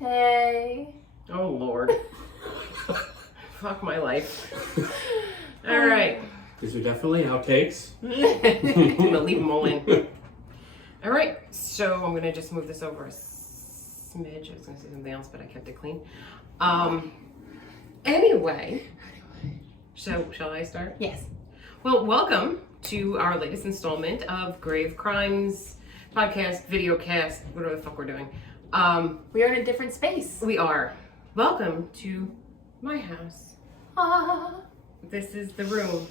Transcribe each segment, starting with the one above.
Hey. Oh, Lord. Fuck my life. All right. These are definitely outtakes. I'm going to leave them all in. All right. So I'm going to just move this over a smidge. I was going to say something else, but I kept it clean. Anyway. Shall I start? Yes. Well, welcome to our latest installment of Grave Crimes podcast, video cast, whatever the fuck we're doing. We are in a different space. We are. Welcome to my house. Ah. This is the room.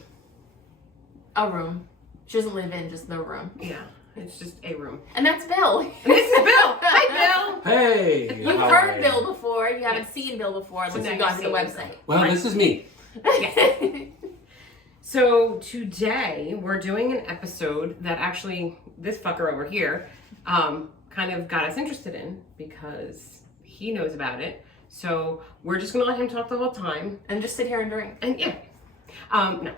A room. She doesn't live in, just the room. Yeah, it's just a room. And that's Bill. And this is Bill. Hi, Bill. Hey! You've Hi. heard Bill before. You haven't seen Bill before unless So you've now gone to the you've website. Well, this is me. So today we're doing an episode that actually this fucker over here kind of got us interested in because he knows about it. So we're just gonna let him talk the whole time. And just sit here and drink. And yeah. No,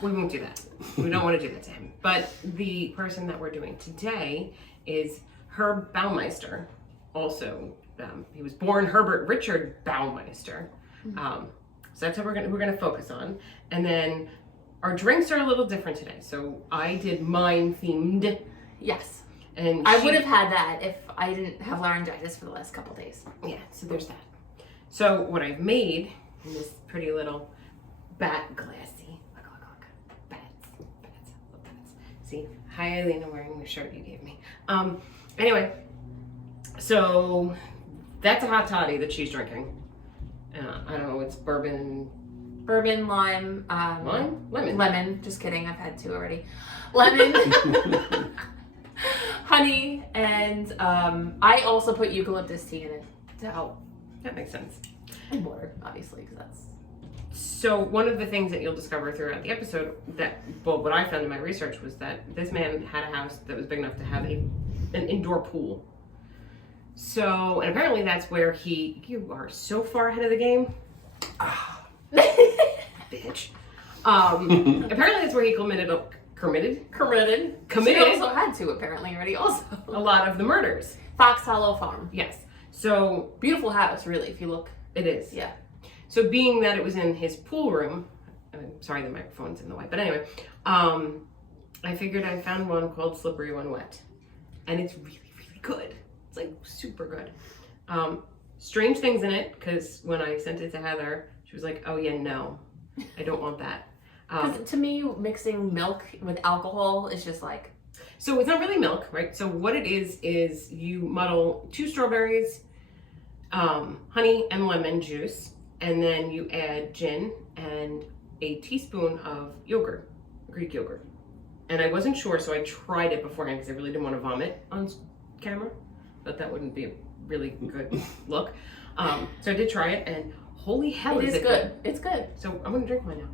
we won't do that. We don't want to do that to him. But the person that we're doing today is Herb Baumeister. Also, he was born Herbert Richard Baumeister. So that's what we're gonna focus on. And then our drinks are a little different today. So I did mine themed. Yes. And I would have had that if I didn't have laryngitis for the last couple days. Yeah, so there's that. So what I've made in this pretty little bat glassy. Look. Bats. Little bats. See, hi Eileen, I'm wearing the shirt you gave me. Anyway, so that's a hot toddy that she's drinking. I don't know, it's bourbon, Lime. Lemon. Lemon. Just kidding. I've had two already. Lemon. Honey. And I also put eucalyptus tea in it to help. That makes sense. And water, obviously, because that's... So one of the things that you'll discover throughout the episode what I found in my research was that this man had a house that was big enough to have an indoor pool. So, and apparently that's where you are so far ahead of the game. Bitch. Apparently that's where he committed. She also had to, apparently, already also. A lot of the murders. Fox Hollow Farm. Yes. So. Beautiful house, really, if you look. It is. Yeah. So being that it was in his pool room, I'm sorry the microphone's in the way, but anyway, I figured I found one called Slippery When Wet. And it's really, really good. It's like super good. Strange things in it, because when I sent it to Heather, she was like, oh yeah, no, I don't want that. Because to me, mixing milk with alcohol is just like... So it's not really milk, right? So what it is you muddle 2 strawberries, honey and lemon juice, and then you add gin and a teaspoon of yogurt, Greek yogurt. And I wasn't sure, so I tried it beforehand because I really didn't want to vomit on camera. But that wouldn't be a really good look. So I did try it, and holy hell, is it good. It's good. So I'm gonna drink mine now.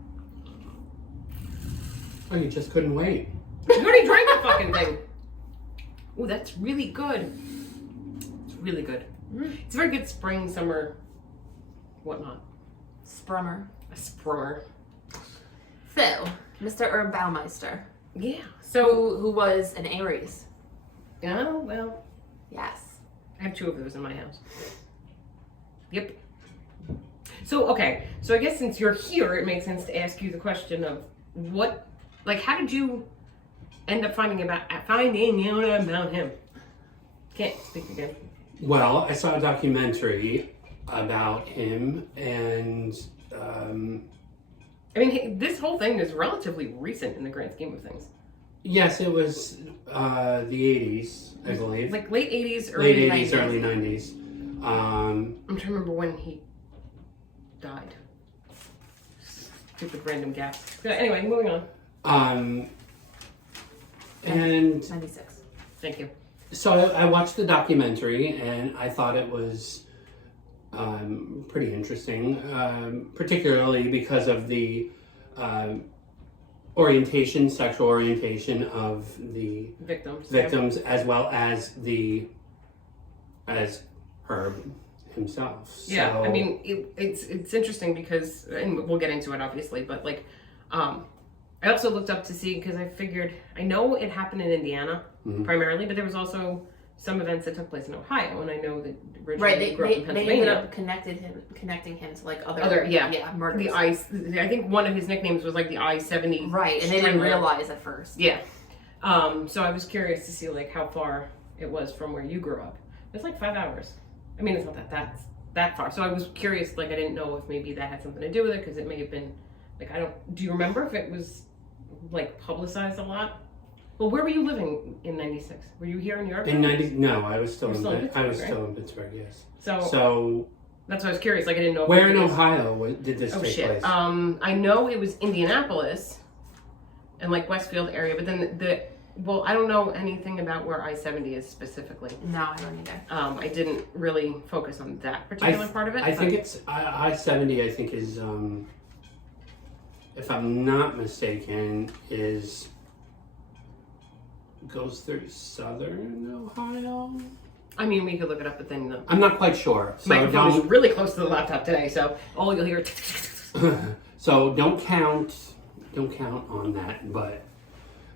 Oh, you just couldn't wait. You already drank the fucking thing. Oh, that's really good. It's really good. It's a very good spring, summer, whatnot. Sprummer. A sprummer. So, Mr. Herb Baumeister. Yeah. So Who was an Aries. oh well, Yes. I have 2 of those in my house. Yep. So okay. So I guess since you're here, it makes sense to ask you the question of how did you end up finding out about him? Can't speak again. Well, I saw a documentary about him, and I mean, this whole thing is relatively recent in the grand scheme of things. yes, it was the 80s, I believe. Like late 80s, early Late 80s, 90s. early 90s. I'm trying to remember when he died. Stupid random gap. Anyway, moving on. And 96. Thank you. so I watched the documentary, and I thought it was pretty interesting, particularly because of the sexual orientation of the Victims, as well as Herb himself. Yeah, So, I mean, it's interesting because, and we'll get into it obviously, but I also looked up to see, because I figured, I know it happened in Indiana primarily, but there was also some events that took place in Ohio, and I know that originally Right, he grew up in they ended Pennsylvania. up connecting him to like other murders. The I think one of his nicknames was like the I-70. Right, and they didn't realize at first. Yeah. So I was curious to see like how far it was from where you grew up. It's like 5 hours. I mean, it's not that far. So I was curious, like I didn't know if maybe that had something to do with it, because it may have been like, do you remember if it was like publicized a lot? Well, where were you living in '96? Were you here in Europe? In '90, no, I was still You're in still in Pittsburgh, I was right? still in Pittsburgh. Yes. So that's why I was curious. Like I didn't know. Where in Ohio did this take place? I know it was Indianapolis and like Westfield area, but then I don't know anything about where I-70 is specifically. No, I don't either. I didn't really focus on that particular part of it. I think it's I-70. I think is, if I'm not mistaken, goes through southern Ohio. I mean, we could look it up, but then I'm not quite sure. So my phone is really close to the laptop today, so all you'll hear. So don't count on that, but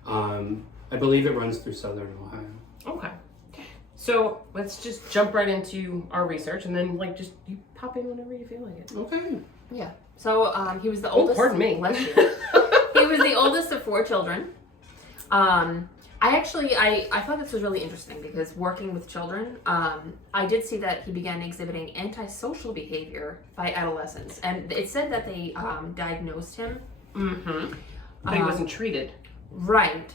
I believe it runs through southern Ohio. Okay. So let's just jump right into our research, and then like just you pop in whenever you feel like it. Okay. Yeah. So he was the oldest. Pardon me. Bless you. He was the oldest of 4 children. I thought this was really interesting because working with children, I did see that he began exhibiting antisocial behavior by adolescence, and it said that they diagnosed him. Mm-hmm. But he wasn't treated. Right.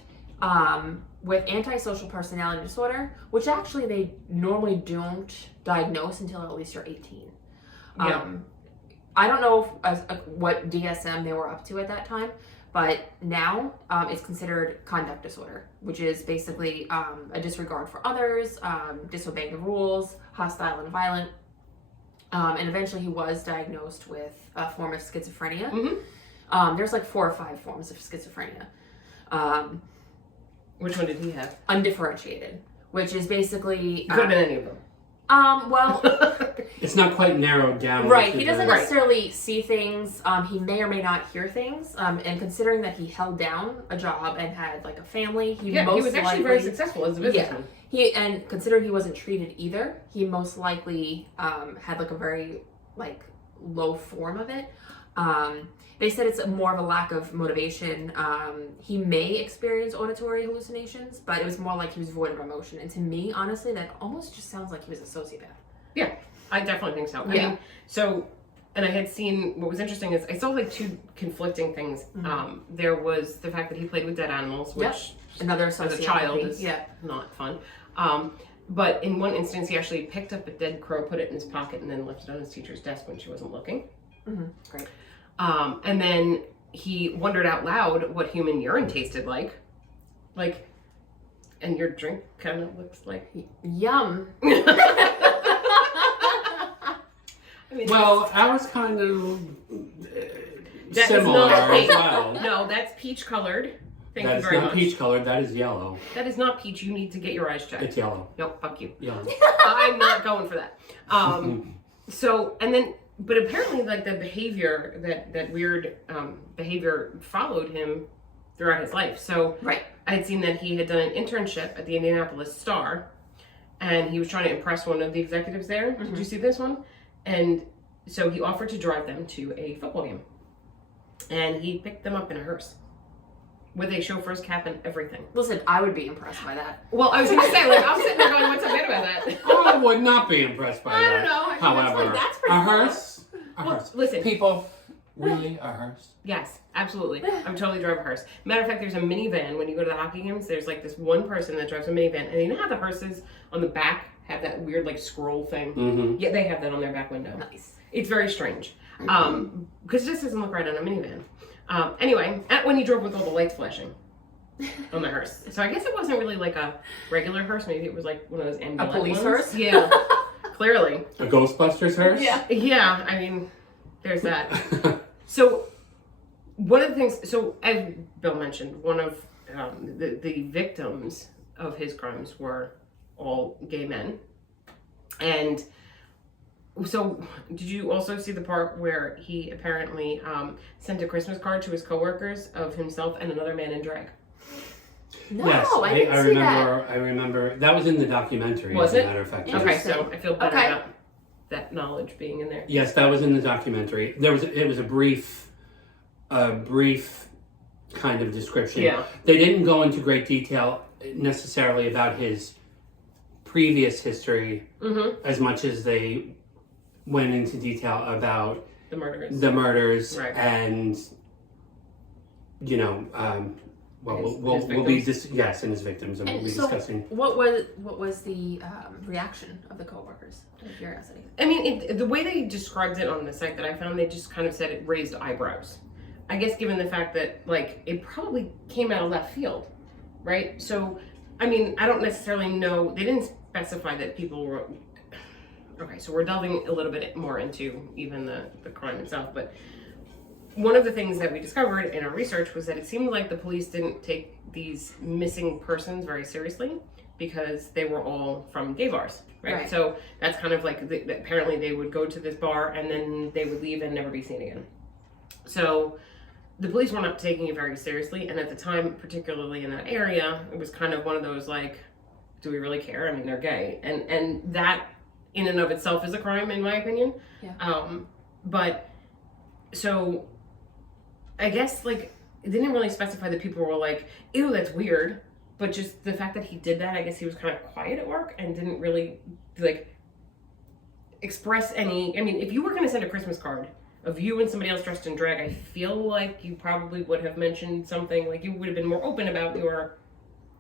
With antisocial personality disorder, which actually they normally don't diagnose until at least you're 18. Yeah. I don't know what DSM they were up to at that time, but now it's considered conduct disorder, which is basically a disregard for others, disobeying the rules, hostile and violent. And eventually he was diagnosed with a form of schizophrenia. Mm-hmm. There's like 4 or 5 forms of schizophrenia. Which one did he have? Undifferentiated, which is basically... Could have been any of them. Well... It's not quite narrowed down. Right, he doesn't necessarily see things. He may or may not hear things. And considering that he held down a job and had like a family, he was actually very successful as a businessman. And considering he wasn't treated either, he most likely had like a very like low form of it. They said it's more of a lack of motivation. He may experience auditory hallucinations, but it was more like he was void of emotion. And to me, honestly, that almost just sounds like he was a sociopath. Yeah, I definitely think so. Yeah. I mean, and I had seen, what was interesting is I saw like 2 conflicting things. Mm-hmm. There was the fact that he played with dead animals, which another as a child is yeah. not fun. But in one instance, he actually picked up a dead crow, put it in his pocket, and then left it on his teacher's desk when she wasn't looking. Mm-hmm. Great. And then he wondered out loud what human urine tasted like. Like, and your drink kind of looks like... Yum. I mean, well, ours kind of that similar is not as well. No, that's peach colored. Thank That you is very not much. peach colored. That is yellow. That is not peach. You need to get your eyes checked. It's yellow. Nope, fuck you. Yellow. I'm not going for that. So, and then, but apparently, like the behavior, that weird behavior followed him throughout his life. So, Right. I had seen that he had done an internship at the Indianapolis Star, and he was trying to impress one of the executives there. Mm-hmm. Did you see this one? And so he offered to drive them to a football game, and he picked them up in a hearse with a chauffeur's cap and everything. Listen, I would be impressed by that. Well, I was going to say, like, I'm sitting there going, what's so bad about that? I would not be impressed by I that. don't know. I mean, However, that's pretty a cool. hearse. A Well, hearse. listen. People, really, a hearse. Yes, absolutely. I would totally drive a hearse. Matter of fact, there's a minivan when you go to the hockey games. There's like this one person that drives a minivan, and you know how the hearses on the back have that weird like scroll thing? Mm-hmm. Yeah, they have that on their back window. Nice. It's very strange, because it just doesn't look right on a minivan. Anyway, when he drove with all the lights flashing on the hearse, so I guess it wasn't really like a regular hearse. Maybe it was like one of those ambulance police ones. hearse? Yeah, clearly. A Ghostbusters hearse? Yeah. I mean, there's that. So, one of the things, so as Bill mentioned, one of the victims of his crimes were all gay men. And so, did you also see the part where he apparently sent a Christmas card to his coworkers of himself and another man in drag? No, Yes, I didn't see that. I remember that was in the documentary. Was as a it? matter of fact. Okay, Yes. so I feel better Okay. about that knowledge being in there. Yes, that was in the documentary. It was a brief kind of description. Yeah. They didn't go into great detail necessarily about his previous history as much as they went into detail about The murderers. the murders Right. and we'll be and his victims, and we'll And be so, discussing. what was the reaction of the coworkers? Out of curiosity. I mean, the way they described it on the site that I found, they just kind of said it raised eyebrows. I guess given the fact that, like, it probably came out of left field, right? So, I mean, I don't necessarily know. They didn't specify that people were... Okay, so we're delving a little bit more into even the crime itself, but one of the things that we discovered in our research was that it seemed like the police didn't take these missing persons very seriously because they were all from gay bars, right? So that's kind of like, apparently they would go to this bar and then they would leave and never be seen again. So the police were not taking it very seriously, and at the time, particularly in that area, it was kind of one of those like, do we really care? I mean, they're gay, and that in and of itself is a crime, in my opinion. Yeah. But so I guess like it didn't really specify that people were like, ew, that's weird. But just the fact that he did that, I guess he was kind of quiet at work and didn't really like express any. I mean, if you were going to send a Christmas card of you and somebody else dressed in drag, I feel like you probably would have mentioned something, like you would have been more open about your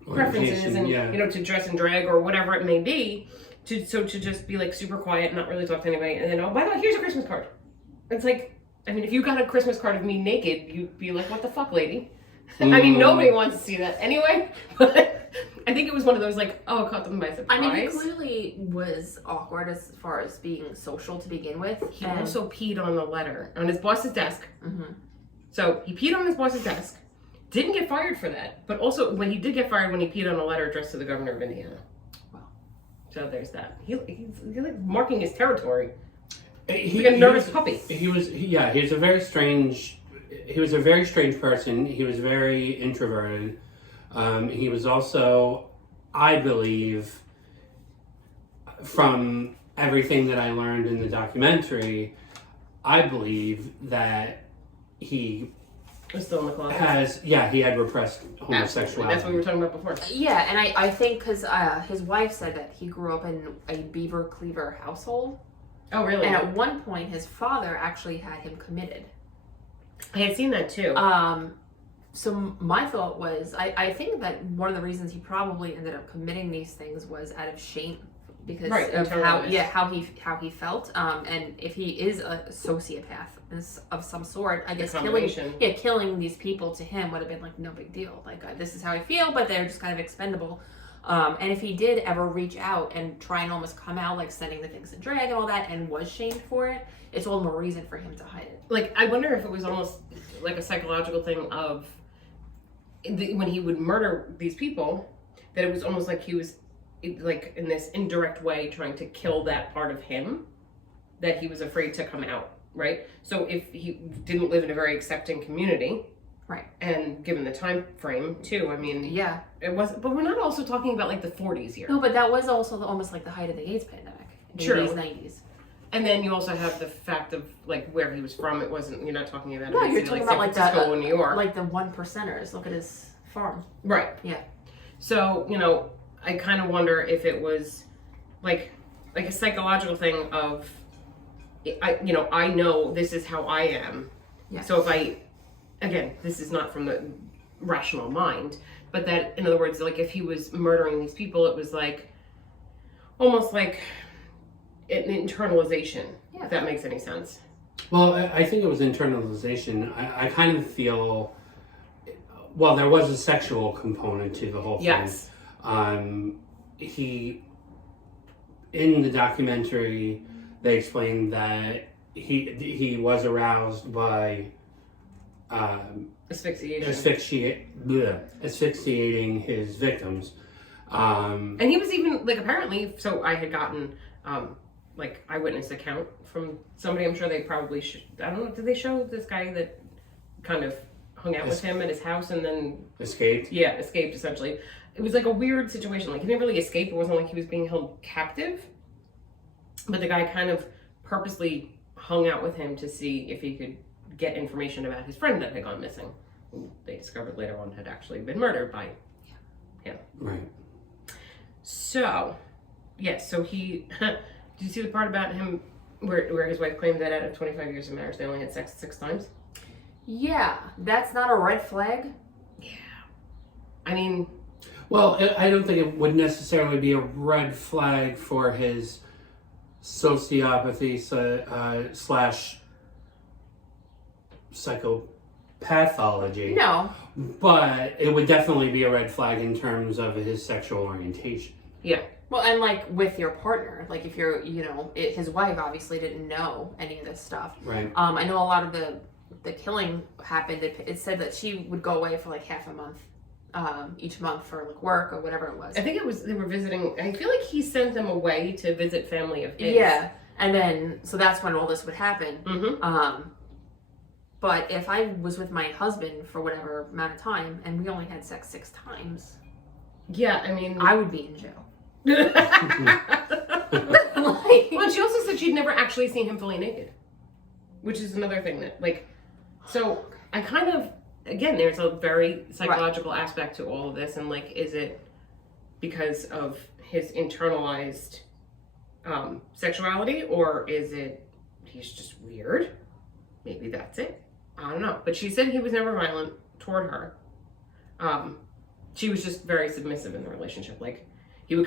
preferences and to dress in drag or whatever it may be. To just be like super quiet, not really talk to anybody, and then, oh, by the way, here's a Christmas card. It's like, I mean, if you got a Christmas card of me naked, you'd be like, what the fuck, lady? I mean, nobody wants to see that anyway. But I think it was one of those like, oh, caught them by surprise. I mean, he clearly was awkward as far as being social to begin with. He also peed on the letter on his boss's desk. So he peed on his boss's desk. Didn't get fired for that, but also when he did get fired when he peed on a letter addressed to the governor of Indiana. So there's that. He's like marking his territory. He's like a nervous puppy. He was a very strange person. He was very introverted. He was also, I believe, from everything that I learned in the documentary, I believe that he was still in the closet. He had repressed homosexuality. That's what we were talking about before. Yeah, and I think because his wife said that he grew up in a beaver cleaver household. Oh, really? And at one point, his father actually had him committed. I had seen that too. So my thought was, I think that one of the reasons he probably ended up committing these things was out of shame because of how he felt. And if he is a sociopath of some sort, I guess killing these people to him would have been like no big deal. Like this is how I feel, but they're just kind of expendable. And if he did ever reach out and try and almost come out, like sending the things in drag and all that, and was shamed for it, it's all the more reason for him to hide it. Like, I wonder if it was almost like a psychological thing of when he would murder these people, that it was almost like he was like in this indirect way trying to kill that part of him that he was afraid to come out, right? So if he didn't live in a very accepting community, right, and given the time frame too, I mean, yeah, it was. But we're not also talking about like the 40s here. No, but that was also almost like the height of the AIDS pandemic in the 80s, 90s. And then you also have the fact of like where he was from. It wasn't. You're not talking about. No, you're talking about like San Francisco or New York, like the one percenters. Look at his farm. Right. Yeah. So I kind of wonder if it was like a psychological thing of, I know this is how I am. Yeah. So if again, this is not from the rational mind, but that, in other words, like if he was murdering these people, it was like almost like an internalization, if that makes any sense. Well, I think it was internalization. I kind of feel, well, there was a sexual component to the whole thing. Yes. In the documentary, they explained that he was aroused by asphyxiating his victims. And he was even, like, apparently, so I had gotten, like, eyewitness account from somebody. I'm sure they probably should, I don't know, did they show this guy that kind of hung out with him at his house and then Escaped? Yeah, escaped essentially. It was like a weird situation. Like he didn't really escape. It wasn't like he was being held captive. But the guy kind of purposely hung out with him to see if he could get information about his friend that had gone missing. Who they discovered later on had actually been murdered by him. Right. So, yes, so he, did you see the part about him where his wife claimed that out of 25 years of marriage they only had sex 6 times? Yeah, that's not a red flag. Yeah. I mean... Well, I don't think it would necessarily be a red flag for his sociopathy slash psychopathology. No. But it would definitely be a red flag in terms of his sexual orientation. Yeah. Well, and like with your partner, like if you're, his wife obviously didn't know any of this stuff. Right. I know a lot of the killing happened. It said that she would go away for like half a month, each month for like work or whatever it was. I think it was, they were visiting, I feel like he sent them away to visit family of his. Yeah. And then, so that's when all this would happen. Mm-hmm. But if I was with my husband for whatever amount of time and we only had sex 6 times. Yeah, I mean. I would be in jail. Well, she also said she'd never actually seen him fully naked, which is another thing that, like, so I kind of, again, there's a very psychological aspect to all of this, and like, is it because of his internalized sexuality, or is it he's just weird? Maybe that's it. I don't know. But she said he was never violent toward her. She was just very submissive in the relationship. Like, he would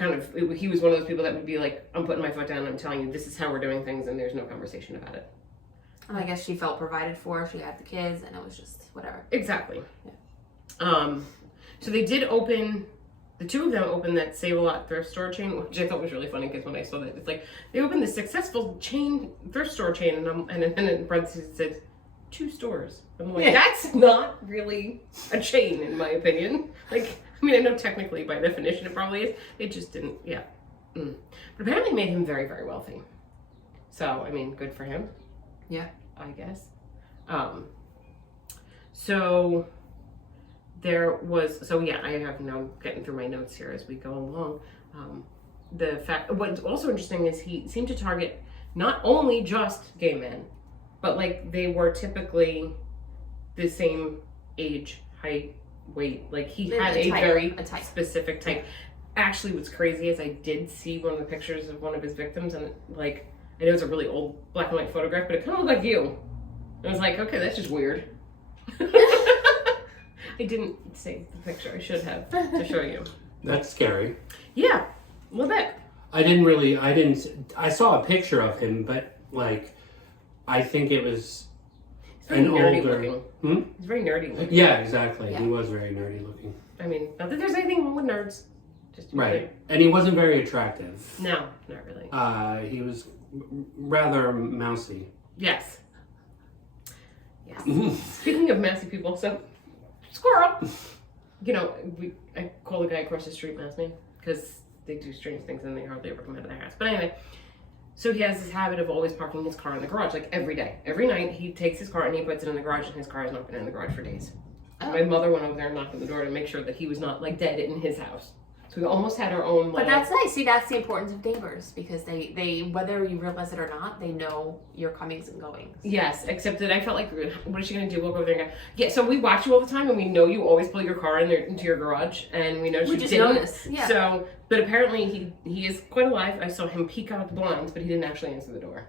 he was one of those people that would be like, I'm putting my foot down and I'm telling you this is how we're doing things, and there's no conversation about it. I guess she felt provided for. She had the kids, and it was just whatever. Exactly. Yeah. So they did open, the two of them opened that Save-A-Lot thrift store chain, which I thought was really funny because when I saw that, it's like, they opened the successful thrift store chain, and then in parentheses it said, 2 stores. I'm like, that's not really a chain, in my opinion. Like, I mean, I know technically by definition it probably is. It just didn't, But apparently it made him very, very wealthy. So, I mean, good for him. Yeah. I guess. So there was, I have now getting through my notes here as we go along. The fact, what's also interesting is he seemed to target not only just gay men, but like they were typically the same age, height, weight. Like he had a very specific type. Actually, what's crazy is I did see one of the pictures of one of his victims, and like, I know it's a really old black and white photograph, but it kind of looked like you. I was like, okay, that's just weird. I didn't save the picture. I should have to show you. That's scary. Yeah, a little bit. I saw a picture of him, but like, I think it was He's very an nerdy older. looking. He's very nerdy looking. Yeah, exactly. Yeah. He was very nerdy looking. I mean, not that there's anything wrong with nerds. Just Right. And he wasn't very attractive. No, not really. He was rather mousy. Yes. Yes. Speaking of mousy people, so squirrel. I call the guy across the street mouse man because they do strange things and they hardly ever come out of their house. But anyway, so he has this habit of always parking his car in the garage, like every day. Every night he takes his car and he puts it in the garage, and his car has not been in the garage for days. Oh. My mother went over there and knocked on the door to make sure that he was not like dead in his house. So we almost had our own. But that's nice. See, that's the importance of neighbors, because they whether you realize it or not, they know your comings and goings. Yes, except that I felt like, what is she going to do? Walk over there and go, yeah, so we watch you all the time, and we know you always pull your car into your garage, and we know We you just didn't. notice. Yeah. So, but apparently he is quite alive. I saw him peek out the blinds, but he didn't actually answer the door.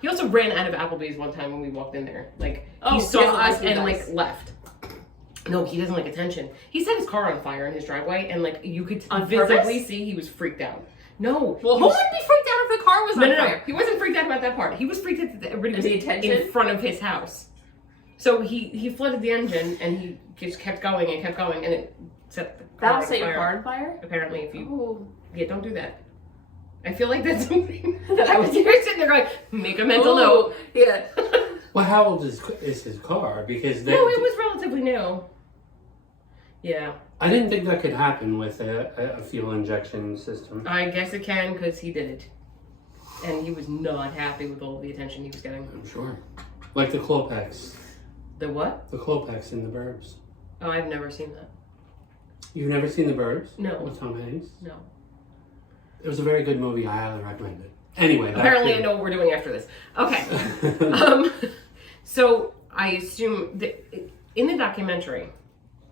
He also ran out of Applebee's one time when we walked in there. Like, he saw us and like left. No, he doesn't like attention. He set his car on fire in his driveway, and like you could visibly see he was freaked out. No. Well, who would be freaked out if the car was on fire? No. He wasn't freaked out about that part. He was freaked out that everybody was attention? in front of his house. So he flooded the engine, and he just kept going, and it set the car That'll on set your fire. car on fire? Apparently, if you... Oh. Yeah, don't do that. I feel like that's something that I was sitting there going, make a mental note. Yeah. Well, how old is his car? Because No, it was relatively new. Yeah. I didn't think that could happen with a fuel injection system. I guess it can, because he did it. And he was not happy with all the attention he was getting. I'm sure. Like the Clopex. The what? The Klopeks in The Burbs. Oh, I've never seen that. You've never seen The Burbs? No. With Tom Hanks? No. It was a very good movie. I highly recommend it. Anyway, Apparently I know what we're doing after this. Okay. So I assume that in the documentary,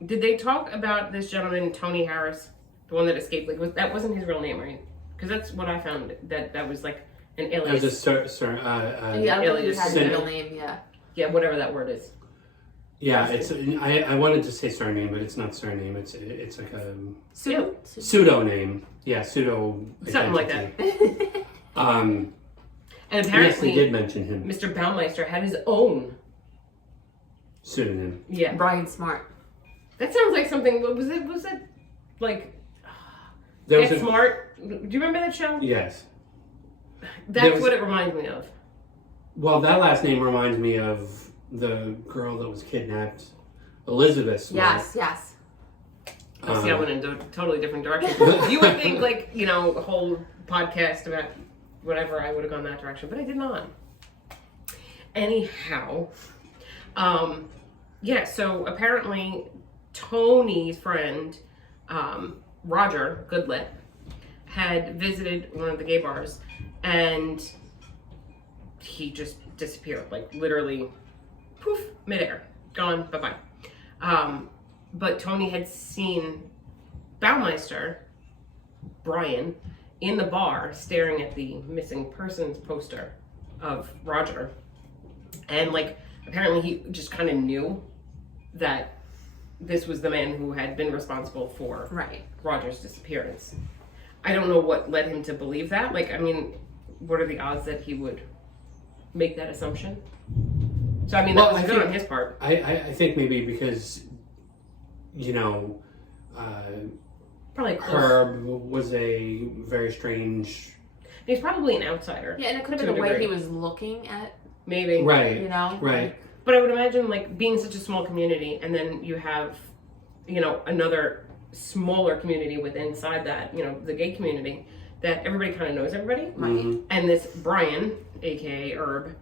did they talk about this gentleman, Tony Harris, the one that escaped? Like, that wasn't his real name, right? Because that's what I found, that was like an It alias. was a Yeah, I believe alias he had a symbol. real name, yeah. Yeah, whatever that word is. Yeah, it's. I wanted to say surname, but it's not surname. It's like a Pseudo. pseudonym. Yeah, pseudo. Something like that. Um. And Yes, apparently, they did mention him. Mr. Baumeister had his own. Pseudonym. Yeah. Brian Smart. That sounds like something. Was it like There was Get a, Smart? Do you remember that show? Yes. That's what it reminds me of. Well, that last name reminds me of the girl that was kidnapped, Elizabeth Smart. Yes. See, I went in a totally different direction. You would think, like, you know, a whole podcast about whatever, I would have gone that direction, but I did not. Anyhow, yeah, so apparently Tony's friend, Roger Goodlett, had visited one of the gay bars, and he just disappeared, like literally, poof, midair, gone, bye-bye. But Tony had seen Baumeister, Brian, in the bar staring at the missing persons poster of Roger. And like, apparently he just kind of knew that this was the man who had been responsible for Roger's disappearance. I don't know what led him to believe that. Like, I mean, what are the odds that he would make that assumption? So, I mean, that was good on his part. I think maybe because, you know, Probably close. Herb was a very strange... He's probably an outsider. Yeah, and it could have been the way he was looking at, Maybe. Right. you know? Right. But I would imagine, like, being such a small community, and then you have, you know, another smaller community within inside that, you know, the gay community, that everybody kind of knows everybody. Mm-hmm. And this Brian, aka Herb,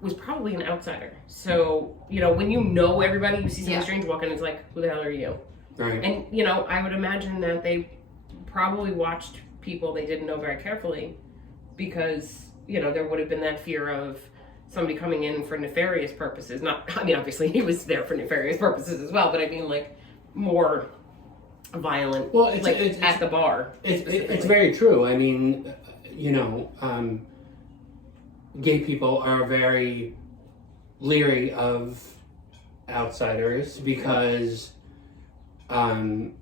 was probably an outsider. So, you know, when you know everybody, you see something strange walking, it's like, who the hell are you? Right. And, you know, I would imagine that they probably watched people they didn't know very carefully because, you know, there would have been that fear of somebody coming in for nefarious purposes. Not, I mean, obviously he was there for nefarious purposes as well, but I mean, like, more violent, Well, it's, like, it's at the bar. It's very true. I mean, you know, gay people are very leery of outsiders because, you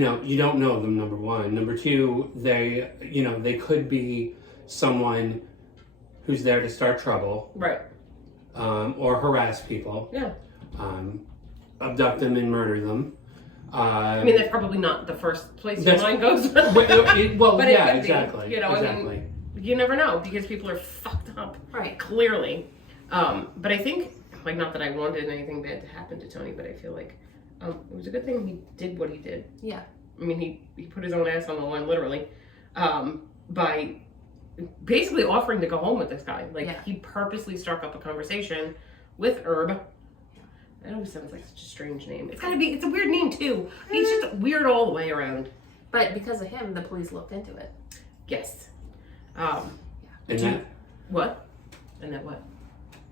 know, you don't know them, number one. Number two, they, you know, they could be someone who's there to start trouble. Right. Or harass people. Yeah. Abduct them and murder them. I mean, that's probably not the first place your mind goes. Well, But yeah, it could be, exactly. you know, exactly. I mean, you never know because people are fucked up. Right. Clearly. But I think, like, not that I wanted anything bad to happen to Tony, but I feel like it was a good thing he did what he did. Yeah. I mean, he put his own ass on the line, literally, by basically offering to go home with this guy. Like, he purposely struck up a conversation with Herb. That always sounds like such a strange name. It's a weird name, too. He's just weird all the way around. But because of him, the police looked into it. Yes. And that, What? And then what?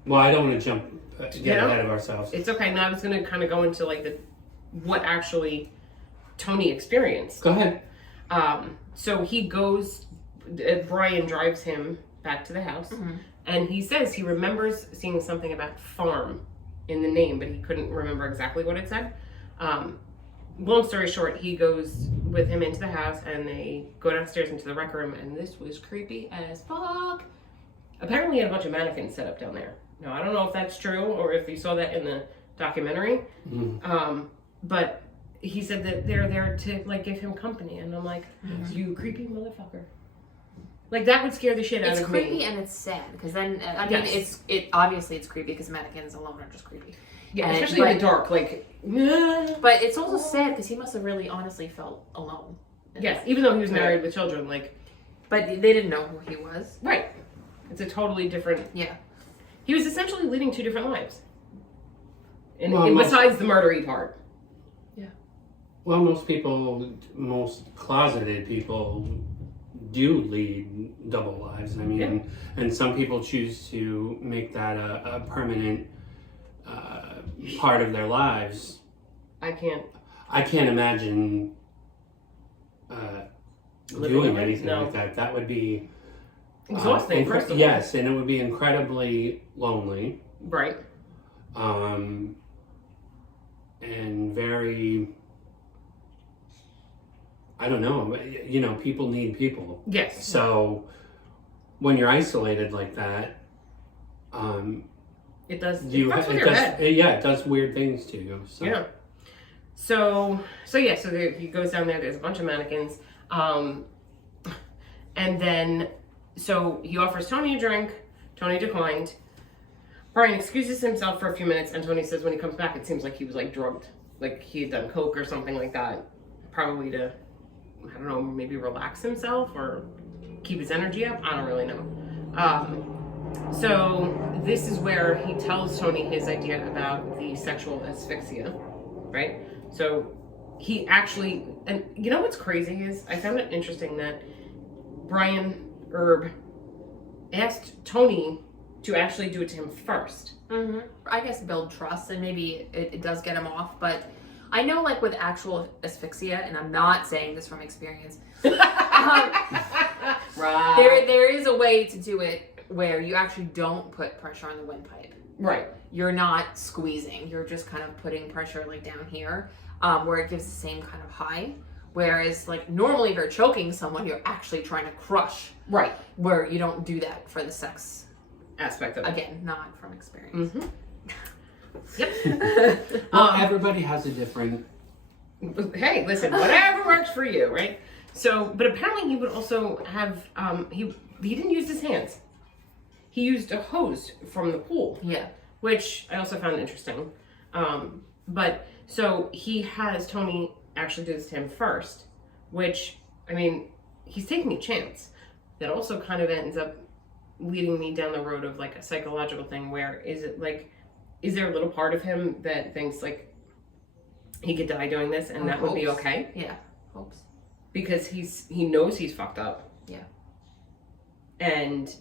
well, I don't want to get know? ahead of ourselves. It's okay. Now I was going to kind of go into, like, what actually Tony experienced. Go ahead. So he goes, Brian drives him back to the house, and he says he remembers seeing something about farm in the name, but he couldn't remember exactly what it said. Long story short, he goes with him into the house, and they go downstairs into the rec room, and this was creepy as fuck. Apparently he had a bunch of mannequins set up down there. Now, I don't know if that's true, or if you saw that in the documentary, but he said that they're there to, like, give him company, and I'm like, you creepy motherfucker. Like, that would scare the shit out of me. It's creepy and it's sad because then I mean it obviously it's creepy because mannequins alone are just creepy. Yeah, especially in the dark, like. But it's also sad because he must have really honestly felt alone. Yes, even though he was married with children, like. But they didn't know who he was. Right. It's a totally different. Yeah. He was essentially leading two different lives. And, Well, and most- besides the murdery part. Well, most closeted people do lead double lives. I mean, and some people choose to make that a permanent part of their lives. I can't. I can't imagine doing anything No. like that. That would be Exhausting, first of all. yes, and it would be incredibly lonely. Right. And very, I don't know, you know, people need people. Yes. So when you're isolated like that, It does. you It fucks with your head. it does weird things to you. So. Yeah. So there, he goes down there. There's a bunch of mannequins, and then so he offers Tony a drink. Tony declined. Brian excuses himself for a few minutes, and Tony says when he comes back, it seems like he was like drugged, like he had done coke or something like that, probably to, I don't know, maybe relax himself or keep his energy up. I don't really know. So this is where he tells Tony his idea about the sexual asphyxia, right? So he actually, and you know what's crazy is, I found it interesting that Brian Erb asked Tony to actually do it to him first. Mm-hmm. I guess build trust, and maybe it does get him off, but I know like with actual asphyxia, and I'm not saying this from experience, Right. there is a way to do it where you actually don't put pressure on the windpipe. Right. You're not squeezing, you're just kind of putting pressure like down here, where it gives the same kind of high. Whereas like normally if you're choking someone, you're actually trying to crush, Right. where you don't do that for the sex. Aspect of it. Again, not from experience. Mm-hmm. Yep. Well, everybody has a different. Hey, listen, whatever works for you, right? So, but apparently he would also have, he didn't use his hands. He used a hose from the pool. Yeah. Which I also found interesting. But so he has Tony actually do this to him first, which, I mean, he's taking a chance. That also kind of ends up leading me down the road of like a psychological thing where is there a little part of him that thinks like he could die doing this and that would be okay? Yeah, hopes. Because he knows he's fucked up. Yeah. And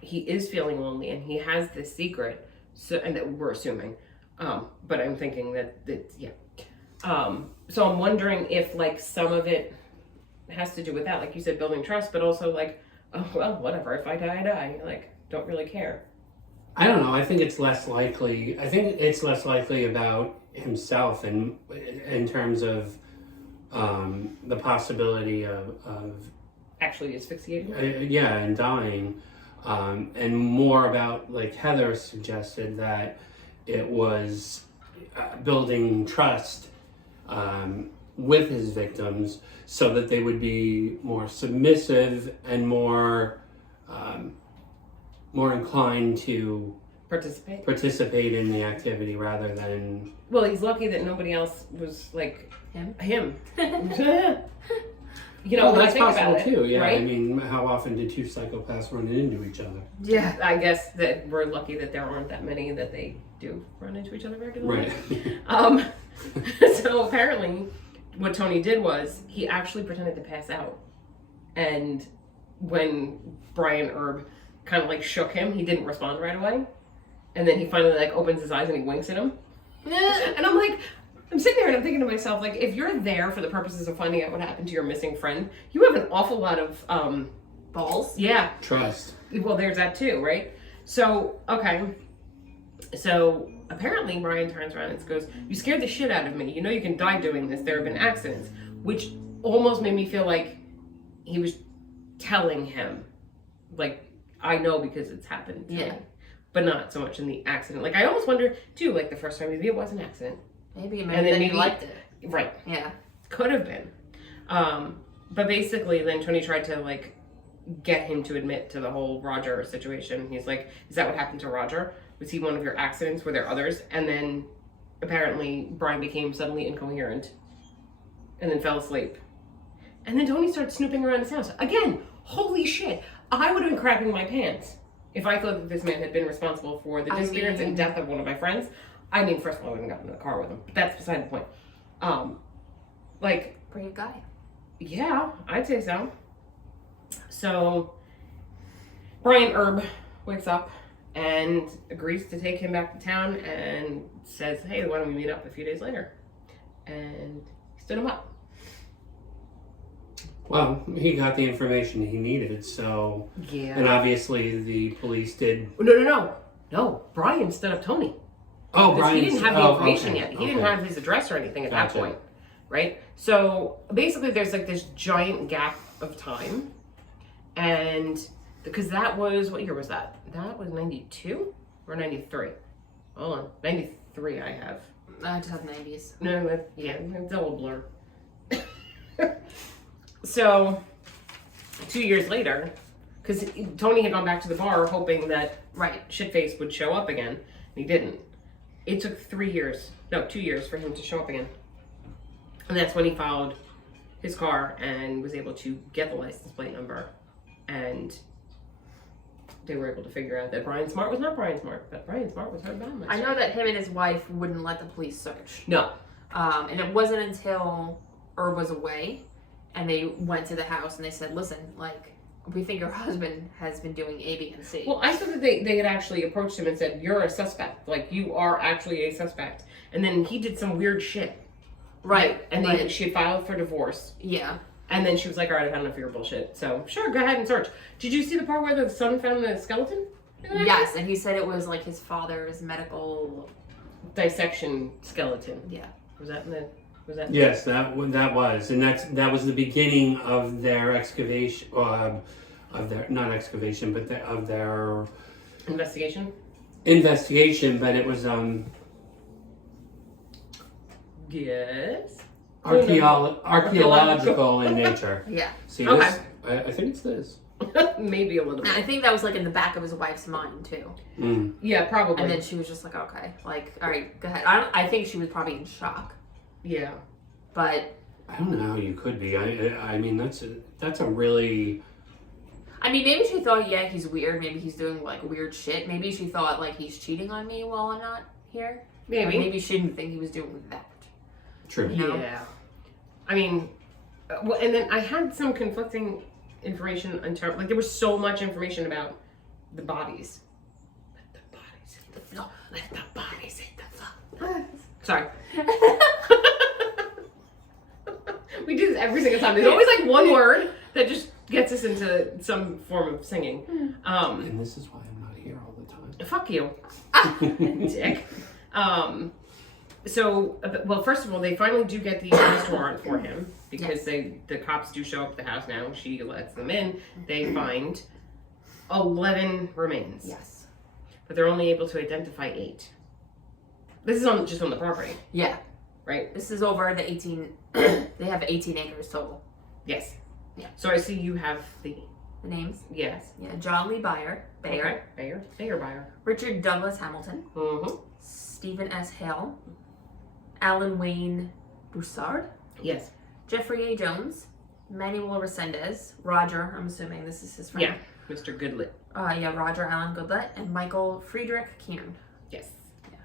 he is feeling lonely and he has this secret, so, and that we're assuming, but I'm thinking that yeah. So I'm wondering if like some of it has to do with that, like you said, building trust, but also like, oh well, whatever, if I die, I die. Like, don't really care. I don't know. I think it's less likely. I think it's less likely about himself and in terms of the possibility of Actually asphyxiating. yeah, and dying, and more about like Heather suggested that it was building trust with his victims so that they would be more submissive and more inclined to participate in the activity rather than. Well, he's lucky that nobody else was like him. You know, well, when I that's think possible about it, too. Yeah, right? I mean, how often did two psychopaths run into each other? Yeah, I guess that we're lucky that there aren't that many that they do run into each other regularly. Right. So apparently, what Tony did was he actually pretended to pass out, and when Brian Erb kind of like shook him, he didn't respond right away, and then he finally like opens his eyes and he winks at him, and I'm like. I'm sitting there and I'm thinking to myself, like, if you're there for the purposes of finding out what happened to your missing friend, you have an awful lot of balls. Yeah. Trust. Well, there's that too, right? So, okay. So apparently Brian turns around and goes, "You scared the shit out of me. You know you can die doing this. There have been accidents," which almost made me feel like he was telling him, like, I know because it's happened to me. But not so much in the accident. Like, I almost wonder too, like the first time maybe it was an accident. Maybe And then he maybe- liked it. Right. Yeah. Could have been. But basically then Tony tried to like get him to admit to the whole Roger situation. He's like, is that what happened to Roger? Was he one of your accidents? Were there others? And then apparently Brian became suddenly incoherent and then fell asleep. And then Tony started snooping around his house. Again, holy shit. I would have been crapping my pants if I thought that this man had been responsible for the disappearance and death of one of my friends. I mean, first of all, I wouldn't have gotten in the car with him, but that's beside the point. Like, Brave guy. yeah, I'd say so. So, Brian Erb wakes up and agrees to take him back to town and says, hey, why don't we meet up a few days later? And he stood him up. Well, he got the information he needed, so... Yeah. And obviously the police did... No, Brian stood up Tony. Oh, Because Brian... he didn't have the information okay, yet. He didn't have his address or anything at that Gotcha. point, right? So basically there's like this giant gap of time. And because that was, what year was that? That was 92 or 93? Hold on, 93 I have. I just have 90s. No, yeah, it's all a blur. So 2 years later, because Tony had gone back to the bar hoping that Right. Shitface would show up again, and he didn't. It took 2 years for him to show up again. And that's when he followed his car and was able to get the license plate number. And they were able to figure out that Brian Smart was not Brian Smart, but Brian Smart was her Baumeister. I know that him and his wife wouldn't let the police search. No. And it wasn't until Herb was away and they went to the house and they said, listen, like, we think your husband has been doing A, B, and C. Well, I thought that they had actually approached him and said, you're a suspect. Like, you are actually a suspect. And then he did some weird shit. Right. And but- then she had filed for divorce. Yeah. And then she was like, all right, I've had enough of your bullshit. So, sure, go ahead and search. Did you see the part where the son found the skeleton? Yes, and he said it was like his father's medical... Dissection skeleton. Yeah. Was that in the... Was that... Yes, that was. And that was the beginning of their excavation... of their... Not excavation, but of their... Investigation? Investigation, but it was... Yes. archaeological in nature. Yeah. See, Okay. this, I think it's this. Maybe a little And I bit. think that was like in the back of his wife's mind too. Mm. Yeah, probably. And then she was just like, okay, like, all right, go ahead. I think she was probably in shock, Yeah. but I don't know how you could be. I mean, that's a really... I mean, maybe she thought, yeah, he's weird. Maybe he's doing like weird shit. Maybe she thought like he's cheating on me while I'm not here. Maybe. Or maybe she didn't think he was doing that. True. No. Yeah. I mean, well, and then I had some conflicting information in terms, like there was so much information about the bodies. Let the bodies hit the floor. Let the bodies hit the floor. Sorry. We do this every single time. There's always like one word that just gets us into some form of singing. And this is why I'm not here all the time. Fuck you, dick. So, well, first of all, they finally do get the arrest warrant for him because the cops do show up at the house now. She lets them in. They find 11 remains. Yes. But they're only able to identify 8. This is just on the property, Yeah. right? This is over the 18. They have 18 acres total. Yes. Yeah. So I see you have the The names. yes. Yeah. John Lee Bayer. Okay. Bayer. Richard Douglas Hamilton. Mm-hmm. Stephen S. Hale. Alan Wayne Broussard. Yes. Jeffrey A. Jones. Manuel Resendez. Roger, I'm assuming this is his friend. Yeah. Mr. Goodlet. Roger Allen Goodlet. And Michael Friedrich Keenan. Yes. Yeah.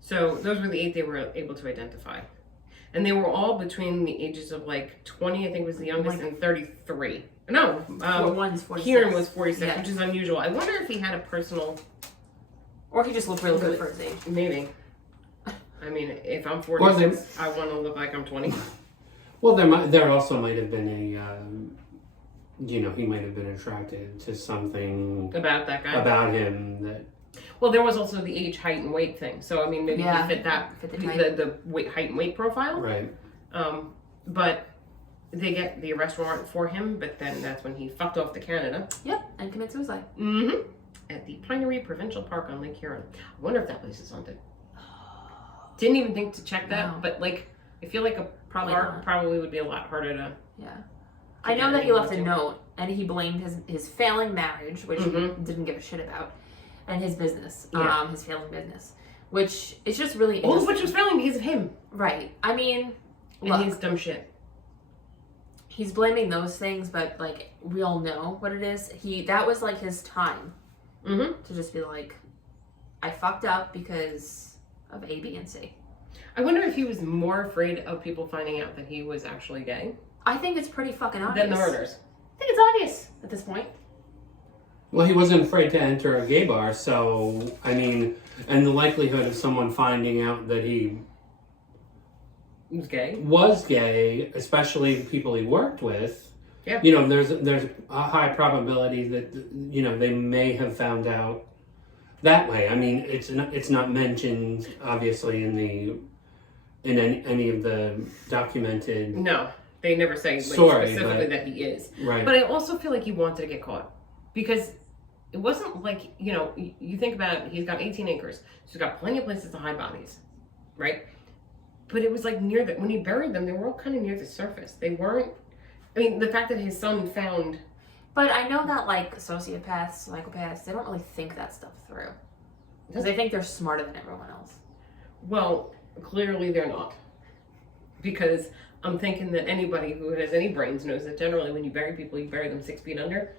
So those were the 8 they were able to identify. And they were all between the ages of like 20, I think was the youngest, and 33. No, One's 46. Kieran was 46, Yeah. which is unusual. I wonder if he had a personal, Or he just looked really good for his age. maybe. I mean, if I'm 46, I want to look like I'm 20. Well, there also might have been a, he might have been attracted to something About that guy. about him that... Well, there was also the age, height, and weight thing. So, I mean, maybe Yeah. he fit that, Fit the type. the weight, height and weight profile. Right. But they get the arrest warrant for him, but then that's when he fucked off to Canada. Yep, and commit suicide. Mm-hmm. At the Pinery Provincial Park on Lake Huron. I wonder if that place is haunted. Didn't even think to check that, No. but like, I feel like a Probably park not. probably would be a lot harder to. Yeah. I know get that he left a anyone to. note, and he blamed his failing marriage, which Mhm. he didn't give a shit about, and his business, Yeah. his failing business, which is just really All of interesting. which was failing because of him Right. I mean, and look, his dumb shit. he's blaming those things, but like we all know what it is. That was like his time Mm-hmm. to just be like, I fucked up because of A, B, and C. I wonder if he was more afraid of people finding out that he was actually gay I think it's pretty fucking obvious. than the murders. I think it's obvious at this point. Well, he wasn't afraid to enter a gay bar, so, I mean, and the likelihood of someone finding out that he was gay, especially the people he worked with, yeah. you know, there's a high probability that, you know, they may have found out that way. I mean, it's not mentioned, obviously, in any of the documented. No, they never say like, Story, specifically that he is. Right. But I also feel like he wanted to get caught because it wasn't like, you know, you think about it, he's got 18 acres, so he's got plenty of places to hide bodies, right? But it was like when he buried them, they were all kind of near the surface. They weren't. I mean, the fact that his son found. But I know that like sociopaths, psychopaths, they don't really think that stuff through because they think they're smarter than everyone else. Well, clearly they're not, because I'm thinking that anybody who has any brains knows that generally when you bury people, you bury them 6 feet under.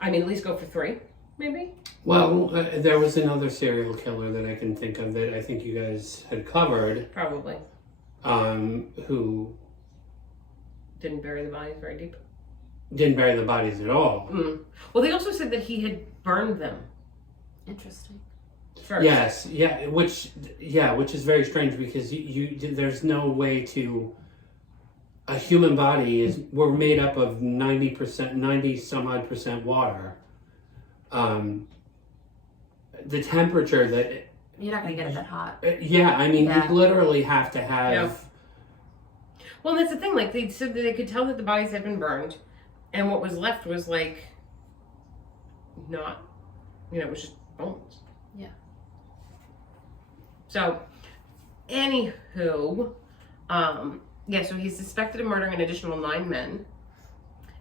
I mean, at least go for 3, maybe. Well, there was another serial killer that I can think of that I think you guys had covered. Probably. Who didn't bury the bodies very deep. Didn't bury the bodies at all. Well, they also said that he had burned them. Interesting. First. Yes, which is very strange because there's no way to. A human body we're made up of 90 some odd percent water. The temperature that. You're not gonna get it that hot. Yeah, I mean, you literally have to have. Yeah. Well, that's the thing. Like they said that they could tell that the bodies had been burned, and what was left was like. Not, it was just bones. Yeah. So, anywho, so he's suspected of murdering an additional 9 men,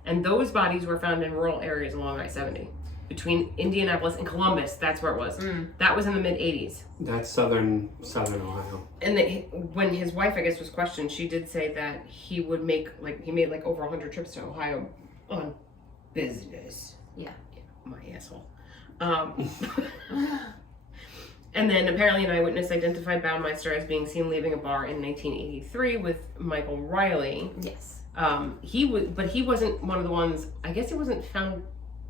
and those bodies were found in rural areas along I-70. Between Indianapolis and Columbus, that's where it was. That was in the mid-'80s. That's southern Ohio. And when his wife, I guess, was questioned, she did say that he made over 100 trips to Ohio on business. Yeah. My asshole. And then apparently an eyewitness identified Baumeister as being seen leaving a bar in 1983 with Michael Riley. Yes. He wasn't one of the ones. I guess he wasn't found.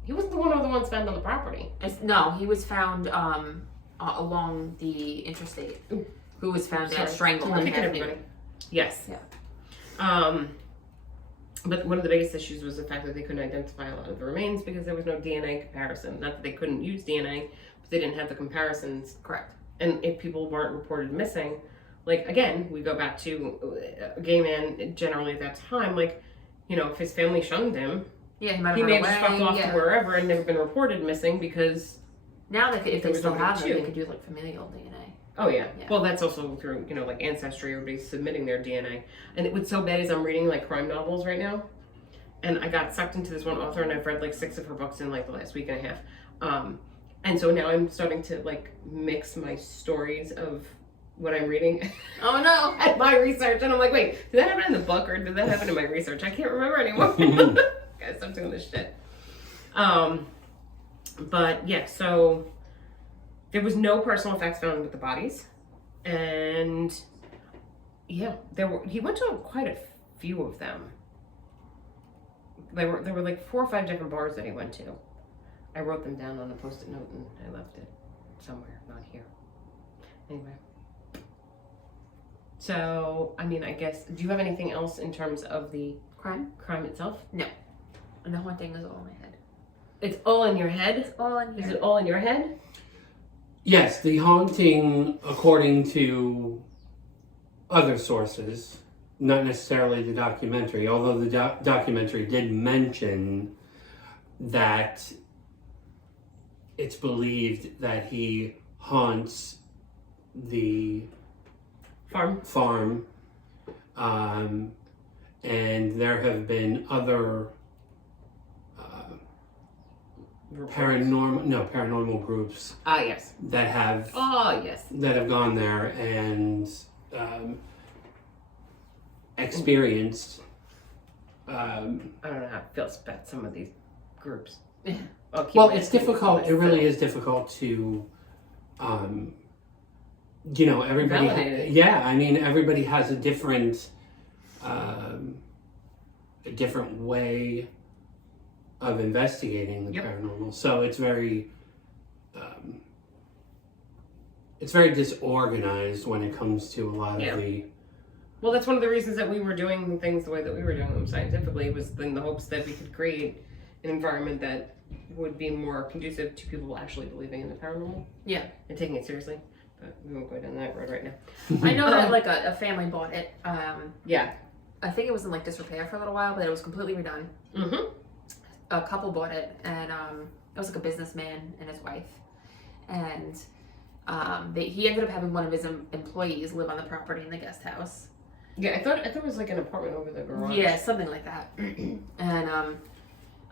He wasn't one of the ones found on the property. No, he was found along the interstate. Who was found dead, strangled. Everybody. Yes. Yeah. But one of the biggest issues was the fact that they couldn't identify a lot of the remains because there was no DNA comparison. Not that they couldn't use DNA, but they didn't have the comparisons. Correct. And if people weren't reported missing, like, again, we go back to a gay man generally at that time, like, if his family shunned him, he may have just fucked off to wherever and never been reported missing because... Now, if they still have them, they could do, like, familial DNA. Oh, yeah. Well, that's also through, like Ancestry, everybody's submitting their DNA. And what's so bad is I'm reading, like, crime novels right now. And I got sucked into this one author, and I've read, like, 6 of her books in, like, the last week and a half. And so now I'm starting to, like, mix my stories of what I'm reading. Oh, no! At my research. And I'm like, wait, did that happen in the book, or did that happen in my research? I can't remember anymore. Guys, stop doing this shit. But, yeah, so... There was no personal effects found with the bodies, and yeah, he went to quite a few of them. There were like 4 or 5 different bars that he went to. I wrote them down on a post-it note and I left it somewhere, not here. Anyway. So, I mean, I guess, do you have anything else in terms of the crime itself? No. And the haunting is all in my head. It's all in your head? It's all in here. Is it all in your head? Yes, the haunting, according to other sources, not necessarily the documentary, although the documentary did mention that it's believed that he haunts the farm, and there have been other paranormal groups. Yes. That have. Yes. That have gone there and experienced. I don't know how it feels about some of these groups. Well, it's difficult. It really is difficult to you know, everybody, Validated. yeah, I mean, everybody has a different way of investigating the Yep. paranormal. So it's very disorganized when it comes to a lot Yeah. of the. Well, that's one of the reasons that we were doing things the way that we were doing them scientifically, was in the hopes that we could create an environment that would be more conducive to people actually believing in the paranormal. Yeah. And taking it seriously. But we won't go down that road right now. I know that like a family bought it. Yeah. I think it was in like disrepair for a little while, but it was completely redone. Mm-hmm. A couple bought it, and it was like a businessman and his wife, and he ended up having one of his employees live on the property in the guest house. Yeah, I thought it was like an apartment over the garage. Yeah, something like that. And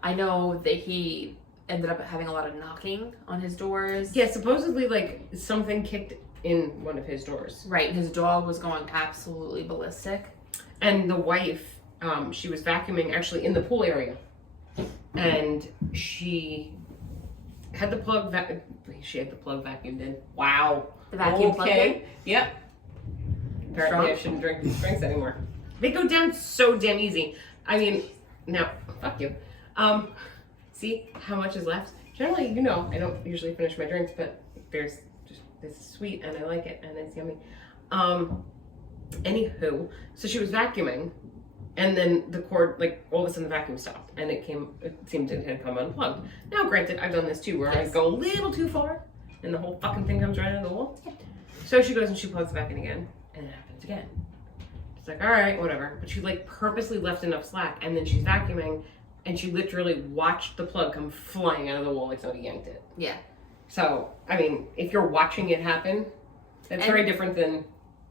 I know that he ended up having a lot of knocking on his doors. Yeah, supposedly like something kicked in one of his doors. Right, and his dog was going absolutely ballistic. And the wife, she was vacuuming actually in the pool area. And she had the plug vacuumed in. Wow. The vacuum plugged in? Yep. Apparently I shouldn't drink these drinks anymore. They go down so damn easy. I mean, now, fuck you. See how much is left? Generally, you know, I don't usually finish my drinks, but this is sweet and I like it and it's yummy. Anywho, so she was vacuuming, and then the cord, like, all of a sudden the vacuum stopped, and it seemed it had come unplugged. Now, granted, I've done this too, where I go a little too far, and the whole fucking thing comes right into the wall. So she goes and she plugs it back in again, and it happens again. It's like, all right, whatever. But she, like, purposely left enough slack, and then she's vacuuming, and she literally watched the plug come flying out of the wall like somebody yanked it. Yeah. So, I mean, if you're watching it happen, that's very different than...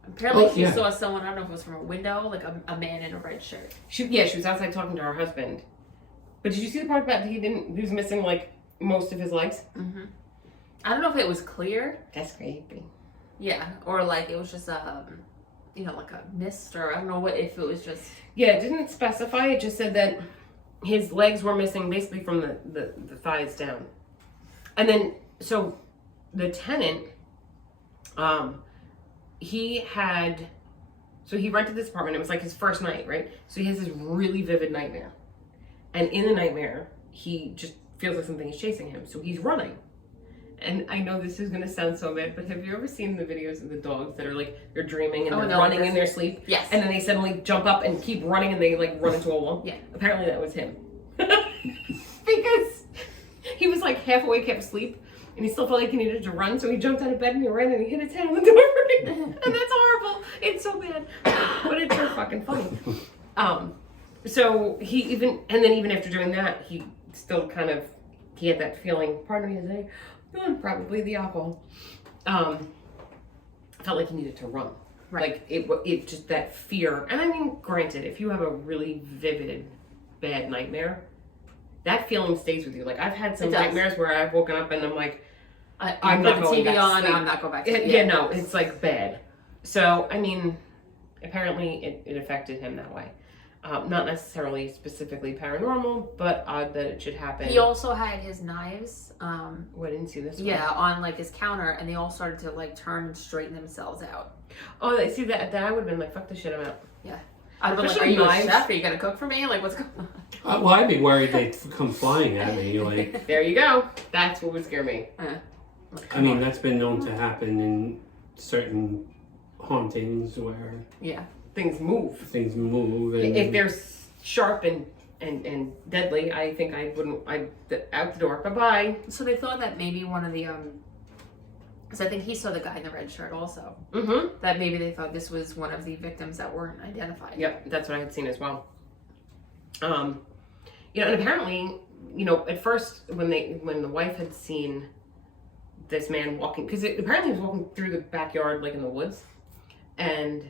Apparently she saw someone, I don't know if it was from a window, like a man in a red shirt. She was outside talking to her husband. But did you see the part about he was missing, like, most of his legs? Mm-hmm. I don't know if it was clear. That's creepy. Yeah, or like it was just you know, like a mist, or I don't know if it was just... Yeah, it didn't specify. It just said that his legs were missing basically from the thighs down. And then, so the tenant, he rented this apartment. It was like his first night, right? So he has this really vivid nightmare. And in the nightmare, he just feels like something is chasing him. So he's running. And I know this is going to sound so bad, but have you ever seen the videos of the dogs that are like, they're dreaming and they're running in their sleep? Yes. And then they suddenly jump up and keep running and they like run into a wall? Yeah. Apparently that was him. Because he was like half awake, half asleep. And he still felt like he needed to run, so he jumped out of bed and he ran and he hit his head on the door. And that's horrible. It's so bad. But it's so fucking funny. So even after doing that, he still he had that feeling, pardon me, today, probably the alcohol, felt like he needed to run. Right. Like it just that fear. And I mean, granted, if you have a really vivid, bad nightmare, that feeling stays with you. Like I've had some nightmares where I've woken up and I'm like, I'm not going back to sleep. I'm not going back to sleep. Yeah, no, it's like bad. So, I mean, apparently it affected him that way. Not necessarily specifically paranormal, but odd that it should happen. He also had his knives. I didn't see this one. Yeah, on like his counter, and they all started to like turn and straighten themselves out. Oh, see that I would have been like, fuck this shit, I'm out. Yeah. I'd be like, are you a chef? Are you going to cook for me? Like, what's going on? Well, I'd be worried they'd come flying at me. Like, there you go. That's what would scare me. I mean, that's been known to happen in certain hauntings where things move. And if they're sharp and deadly, I think I wouldn't. Out the door. Bye bye. So they thought that maybe one of the because I think he saw the guy in the red shirt also. Mm-hmm. That maybe they thought this was one of the victims that weren't identified. Yep, that's what I had seen as well. And apparently, at first when the wife had seen this man walking, because apparently he was walking through the backyard, like in the woods, and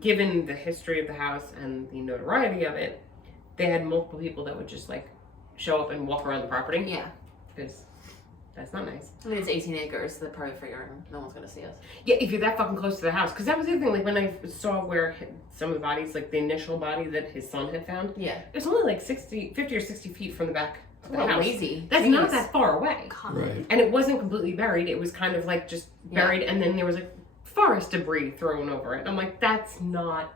given the history of the house and the notoriety of it, they had multiple people that would just like show up and walk around the property. Yeah. Because that's not nice. I mean, it's 18 acres, so they're probably figuring no one's going to see us. Yeah, if you're that fucking close to the house. Because that was the other thing, like when I saw where some of the bodies, like the initial body that his son had found, yeah, it's only like 50 or 60 feet from the back of the house. Lazy. That's not that far away. Right. And it wasn't completely buried. It was kind of like just buried, and then there was like forest debris thrown over it. And I'm like, that's not,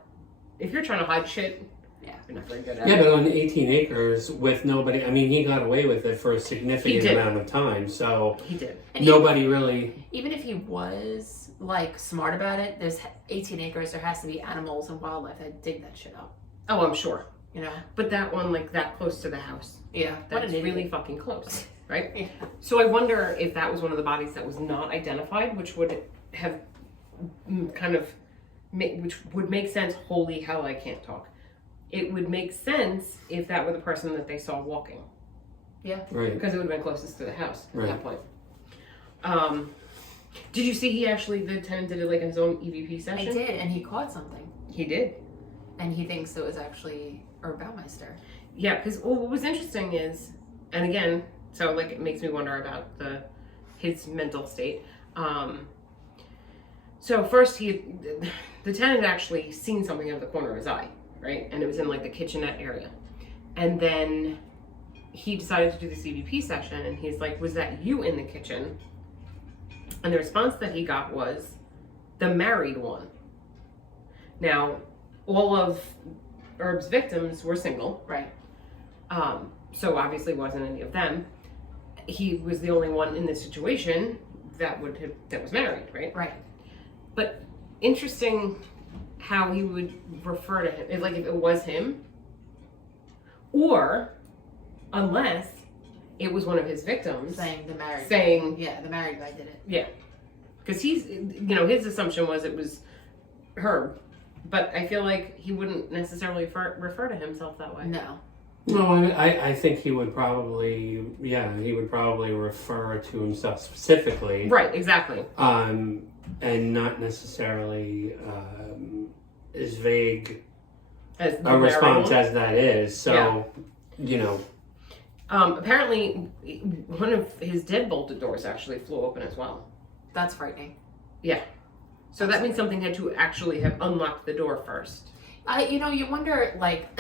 if you're trying to hide shit, Yeah. you're not very good at Yeah, it. but on 18 acres with nobody, I mean, he got away with it for a significant did. amount of time, so He did. And nobody really. even if he was like smart about it, there's 18 acres. There has to be animals and wildlife that dig that shit up. Oh, I'm sure. You know? But that one, like that close to the house, Yeah. that's really fucking close, right? Yeah. So I wonder if that was one of the bodies that was not identified, which would have kind of, which would make sense. Holy hell, I can't talk. It would make sense if that were the person that they saw walking, Yeah. Right. because it would have been closest to the house at Right. that point. Did you see the tenant did it like his own EVP I session? did, and he caught something. He did. And he thinks it was actually Baumeister. Yeah, because what was interesting is, and again, so like it makes me wonder about his mental state. So first the tenant actually seen something out of the corner of his eye, right? And it was in like the kitchenette area. And then he decided to do the CVP session, and he's like, was that you in the kitchen? And the response that he got was, the married one. Now, all of Herb's victims were single. Right. So obviously wasn't any of them. He was the only one in this situation that was married, right? Right. But interesting how he would refer to him, like if it was him, or unless it was one of his victims Saying the married. saying, the married guy did it. yeah, because his assumption was it was Herb, but I feel like he wouldn't necessarily refer to himself that way. No. No, I think he would probably refer to himself specifically. Right, exactly. And not necessarily as vague As a the response married as that is. So, you know. apparently, one of his deadbolted doors actually flew open as well. That's frightening. Yeah. So that means something had to actually have unlocked the door first. You wonder, like,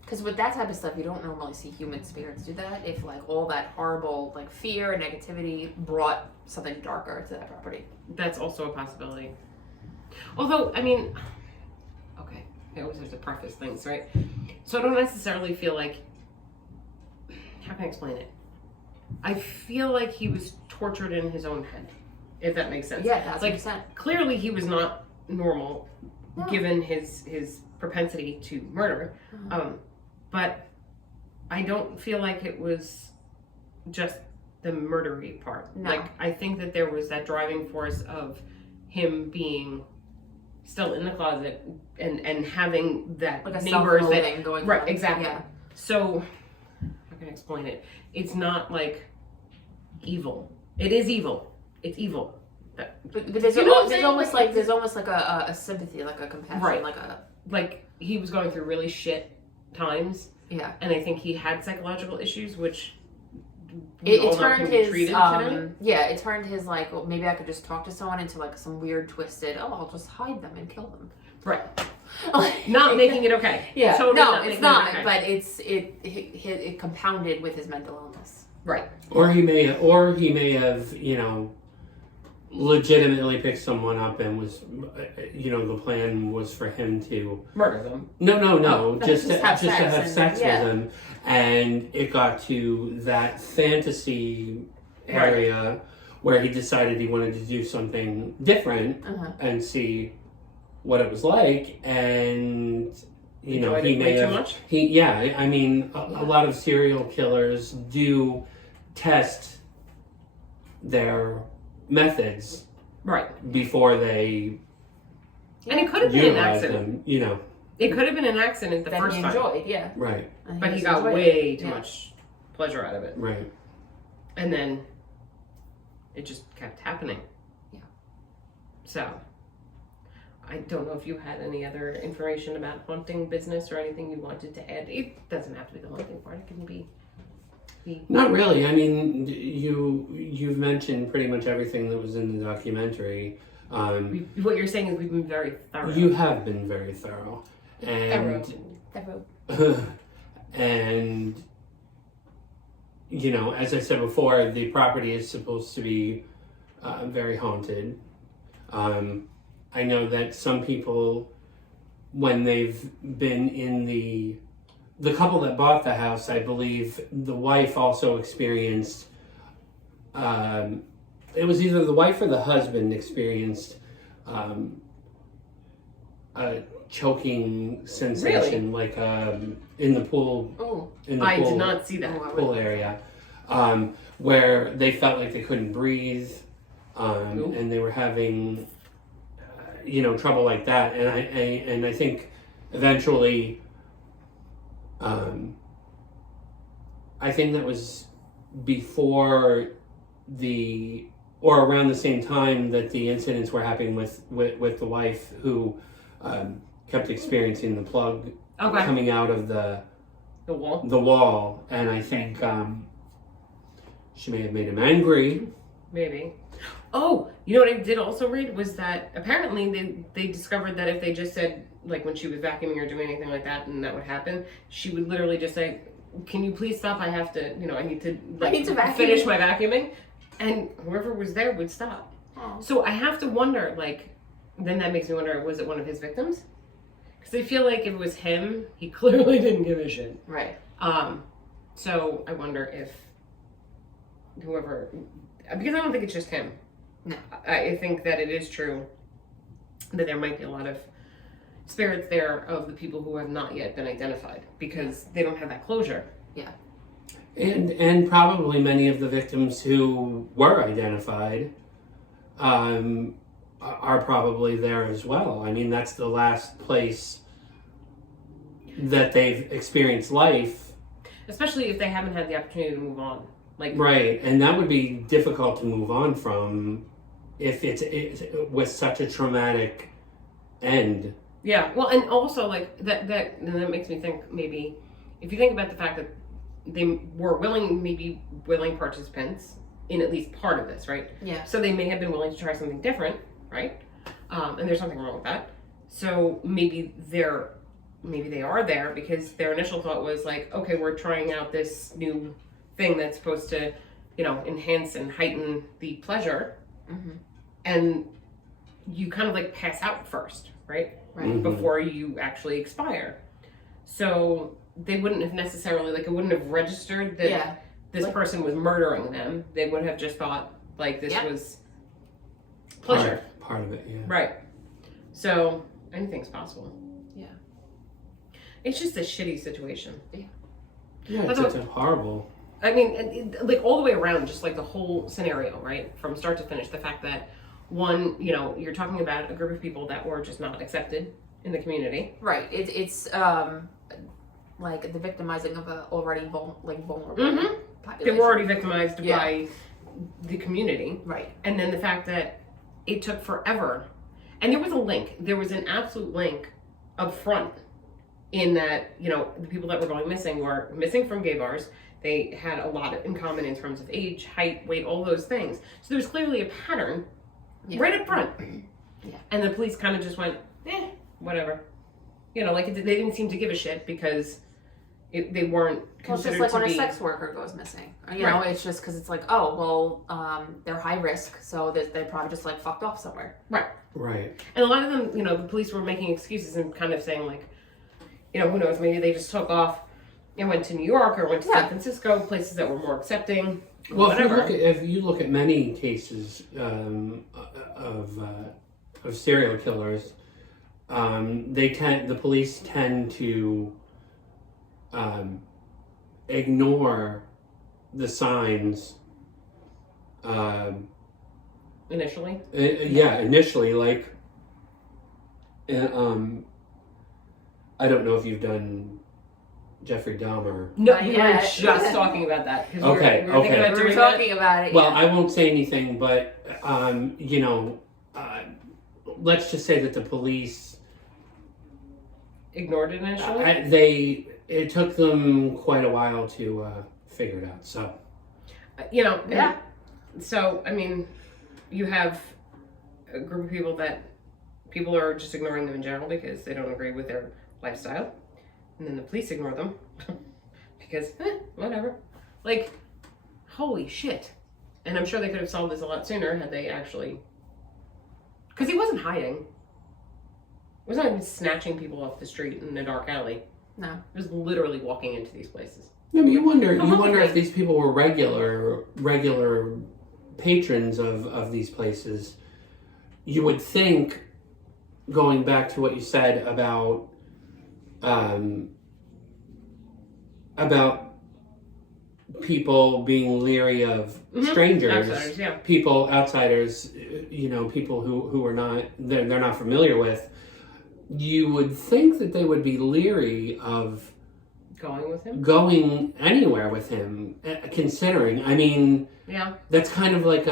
because with that type of stuff, you don't normally see human spirits do that. If, like, all that horrible, like, fear and negativity brought something darker to that property. That's also a possibility. Although, I mean, okay, I always have to preface things, right? So I don't necessarily feel like, how can I explain it? I feel like he was tortured in his own head, if that makes sense. Yeah, that's like 100%. clearly he was not normal, No. given his propensity to murder. But I don't feel like it was just the murdery part. No. Like I think that there was that driving force of him being still in the closet and having that Like a neighbors that self-loathing going right on. exactly. Yeah. So how can I explain it? It's not like evil. It is evil. It's evil. But there's, You know what I'm saying? almost Like, like there's almost like a sympathy, like a compassion, Right. like he was going through really shit times, yeah. and I think he had psychological issues, which It turned his today. it turned his like, well, maybe I could just talk to someone into like some weird twisted, I'll just hide them and kill them. Right. Not making it okay. Yeah. Totally no, not it's making it not. okay. But it compounded with his mental illness. Right. Or he may have, legitimately picked someone up and was, the plan was for him to Murder them. No, just to have sex sex with yeah. him, and it got to that fantasy area where he decided he wanted to do something different and see what it was like, and he may have much? I mean a lot of serial killers do test their methods Right. before they And it could have been an utilize accident. them, It could have been an accident the That first he time. enjoyed, yeah. right, But he just got enjoyed way it. too Yeah. much pleasure out of it. right. And then it just kept happening. Yeah. So I don't know if you had any other information about haunting business or anything you wanted to add. It doesn't have to be the haunting part. It can be Not really. I mean, you've mentioned pretty much everything that was in the documentary. What you're saying is we've been very thorough. You have been very thorough, and and as I said before, the property is supposed to be very haunted. I know that some people, when they've been in the couple that bought the house, I believe the wife also experienced, it was either the wife or the husband experienced a choking sensation, like in the pool. Oh, I did not see that. Pool area, where they felt like they couldn't breathe, and they were having, trouble like that. And I think eventually, I think that was before or around the same time that the incidents were happening with the wife who kept experiencing the plug coming out of the wall, and I think she may have made him angry. Maybe. Oh, you know what I did also read was that apparently they discovered that if they just said, like, when she was vacuuming or doing anything like that and that would happen, she would literally just say, "Can you please stop? I have to, I need to vacuum. finish my vacuuming," and whoever was there would stop. Oh. So I have to wonder, then that makes me wonder, was it one of his victims? Because I feel like if it was him, he clearly didn't give a shit. Right. So I wonder if whoever, because I don't think it's just him. No. I think that it is true that there might be a lot of spirits there of the people who have not yet been identified because they don't have that closure. Yeah. And probably many of the victims who were identified are probably there as well. I mean, that's the last place that they've experienced life. Especially if they haven't had the opportunity to move on. Right, and that would be difficult to move on from if it's with such a traumatic end. Yeah, well, and also that makes me think, maybe if you think about the fact that they were willing participants in at least part of this, right? Yeah. So they may have been willing to try something different, right? And there's something wrong with that. So maybe they are there because their initial thought was like, okay, we're trying out this new thing that's supposed to, enhance and heighten the pleasure, and you kind of pass out first, right? Right. Mm-hmm. Before you actually expire. So they wouldn't have necessarily, it wouldn't have registered that this person was murdering them. They would have just thought this was pleasure. Part of it, yeah. Right. So anything's possible. Yeah. It's just a shitty situation. Yeah, it's a horrible. I mean, all the way around, just the whole scenario, right? From start to finish. The fact that, one, you're talking about a group of people that were just not accepted in the community. Right. It's the victimizing of a already vulnerable population. They were already victimized by the community. Right. And then the fact that it took forever. And there was a link. There was an absolute link up front in that, the people that were going missing were missing from gay bars. They had a lot in common in terms of age, height, weight, all those things. So there was clearly a pattern right up front. Yeah. And the police kind of just went, whatever. They didn't seem to give a shit because they weren't considered it's just to when be... a sex worker goes missing. Right. It's just because it's they're high risk, so they probably just fucked off somewhere. Right. Right. And a lot of them, the police were making excuses and kind of saying who knows, maybe they just took off and went to New York or went to San Francisco, places that were more accepting. Well, whatever. if you look at many cases of serial killers, the police tend to ignore the signs. Initially. Initially, I don't know if you've done Jeffrey Dahmer. No, Not we were yet. just talking about that. We Okay, were thinking about We were doing talking about it. Well, I won't say anything, but let's just say that the police ignored it initially. it took them quite a while to figure it out. So, Yeah. So, I mean, you have a group of people that people are just ignoring them in general because they don't agree with their lifestyle. And then the police ignore them because, whatever. Holy shit. And I'm sure they could have solved this a lot sooner had they actually Because he wasn't hiding. He wasn't even snatching people off the street in a dark alley. No. He was literally walking into these places. Yeah, but you wonder if these people were regular patrons of these places. You would think, going back to what you said about people being leery of strangers, Outsiders, yeah. people, outsiders, people who are not, they're not familiar with, you would think that they would be leery of Going with him? going anywhere with him, considering, I mean, Yeah. that's kind of like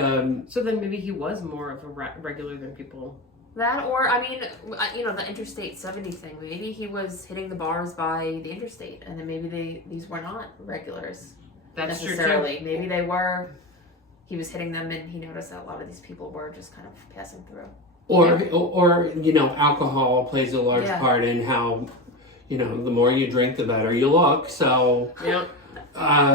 So then maybe he was more of a regular than people. That, or, I mean, the Interstate 70 thing. Maybe he was hitting the bars by the interstate, and then maybe these were not regulars. That's necessarily. true. Maybe they were. He was hitting them, and he noticed that a lot of these people were just kind of passing through. or alcohol plays a large part in how, the more you drink, the better you look. So, Yeah.